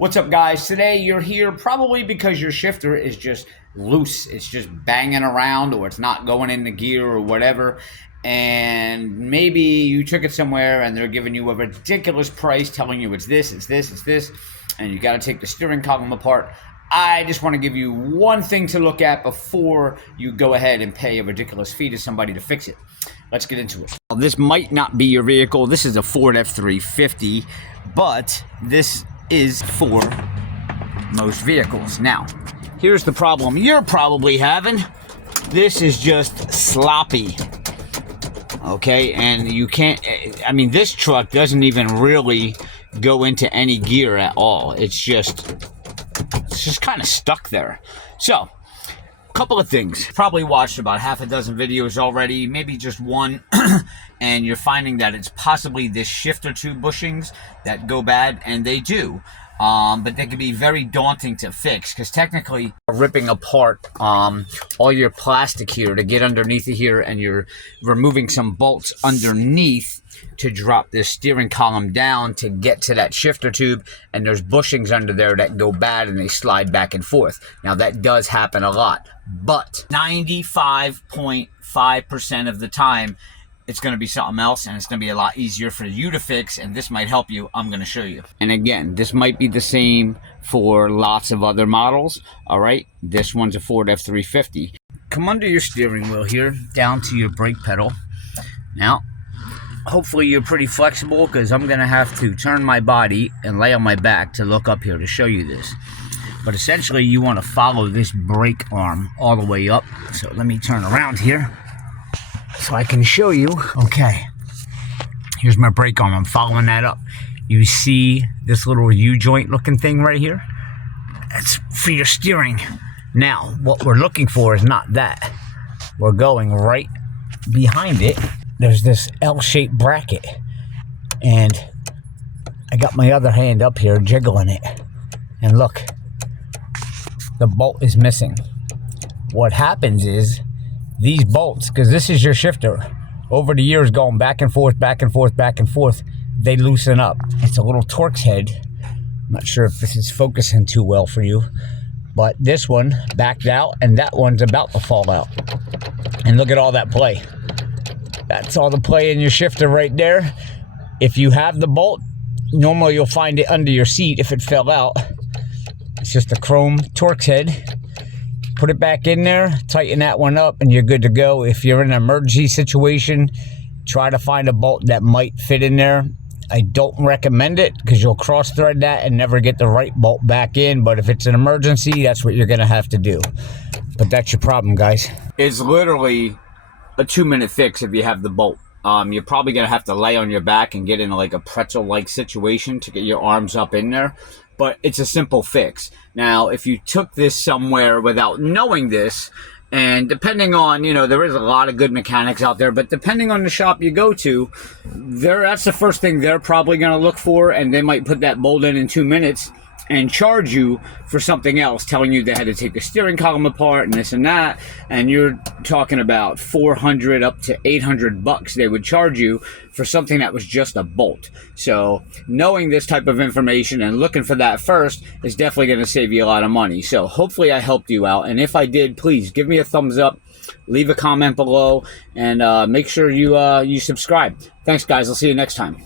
What's up, guys? Today you're here probably because your shifter is just loose. It's just banging around, or it's not going into gear or whatever. And maybe you took it somewhere and they're giving you a ridiculous price, telling you it's this, and you got to take the steering column apart. I just want to give you one thing to look at before you go ahead and pay a ridiculous fee to somebody to fix it. Let's get into it. This might not be your vehicle. This is a Ford F-350, but this is for most vehicles. Now, here's the problem you're probably having. This is just sloppy. Okay, and you can't, I mean, this truck doesn't even really go into any gear at all. It's just kind of stuck there. So, a couple of things. Probably watched about half a dozen videos already, maybe just one, and you're finding that it's possibly this shifter tube bushings that go bad, and they do. But they can be very daunting to fix, because technically ripping apart all your plastic here to get underneath of here, and you're removing some bolts underneath to drop this steering column down to get to that shifter tube, and there's bushings under there that go bad and they slide back and forth. Now that does happen a lot, but 95.5% of the time it's going to be something else, and it's going to be a lot easier for you to fix, and this might help you. I'm going to show you. And again, this might be the same for lots of other models. All right, this one's a Ford F-350. Come under your steering wheel here, down to your brake pedal. Now, hopefully you're pretty flexible, because I'm going to have to turn my body and lay on my back to look up here to show you this. But essentially, you want to follow this brake arm all the way up. So let me turn around here so I can show you. Okay, here's my brake arm. I'm following that up. You see this little U-joint looking thing right here? That's for your steering. Now, what we're looking for is not that. We're going right behind it. There's this L-shaped bracket, and I got my other hand up here jiggling it, and look, the bolt is missing. What happens is these bolts, because this is your shifter, over the years going back and forth, they loosen up. It's a little Torx head. I'm not sure if this is focusing too well for you, but this one backed out, and that one's about to fall out. And look at all that play. That's all the play in your shifter right there. If you have the bolt, normally you'll find it under your seat if it fell out. It's just a chrome Torx head. Put it back in there, tighten that one up, and you're good to go. If you're in an emergency situation, try to find a bolt that might fit in there. I don't recommend it, because you'll cross thread that and never get the right bolt back in. But if it's an emergency, that's what you're gonna have to do. But that's your problem, guys. It's literally a 2-minute fix if you have the bolt. You're probably gonna have to lay on your back and get in like a pretzel-like situation to get your arms up in there. But it's a simple fix. Now, if you took this somewhere without knowing this, and depending on, you know, there is a lot of good mechanics out there, but depending on the shop you go to, that's the first thing they're probably going to look for, and they might put that bolt in 2 minutes and charge you for something else, telling you they had to take the steering column apart and this and that, and you're talking about $400 up to $800 they would charge you for something that was just a bolt. So knowing this type of information and looking for that first is definitely going to save you a lot of money. So hopefully I helped you out, and if I did, please give me a thumbs up, leave a comment below, and make sure you subscribe. Thanks, guys. I'll see you next time.